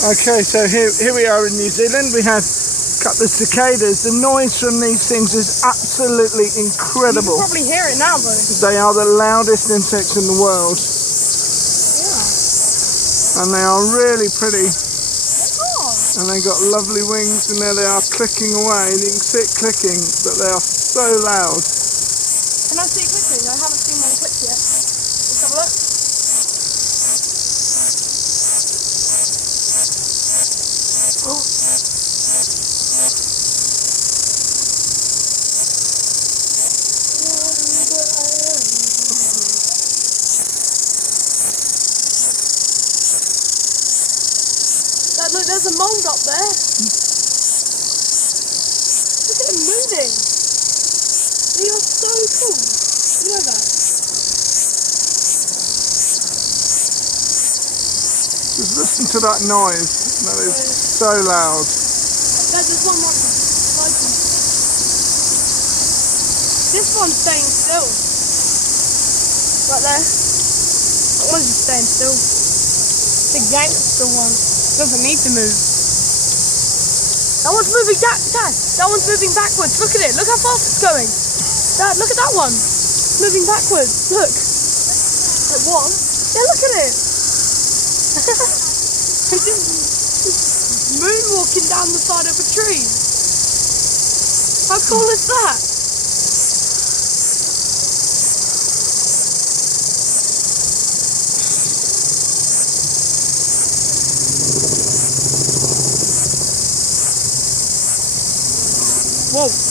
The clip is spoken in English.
Okay, so here we are in New Zealand. We have a couple of cicadas. The noise from these things is absolutely incredible. You can probably hear it now, though. They are the loudest insects in the world. Yeah. And they are really pretty. Oh. And they got lovely wings, and there they are clicking away. You can see it clicking, but they are so loud. Can I see it clicking? I haven't seen one click yet. Let's have a look. Oh. Look, there's a mould up there. Look at it moving. They are so cool. You know that? Just listen to that noise. That is so loud. There's one right beside me. This one's staying still. Right there. That one's just staying still. The gangster one. Doesn't need to move. That one's moving, Dad, that one's moving backwards. Look at it, look how fast it's going. Dad, look at that one. It's moving backwards, look. It was? Yeah, look at it. It's just moonwalking down the side of a tree. How cool is that? Whoa.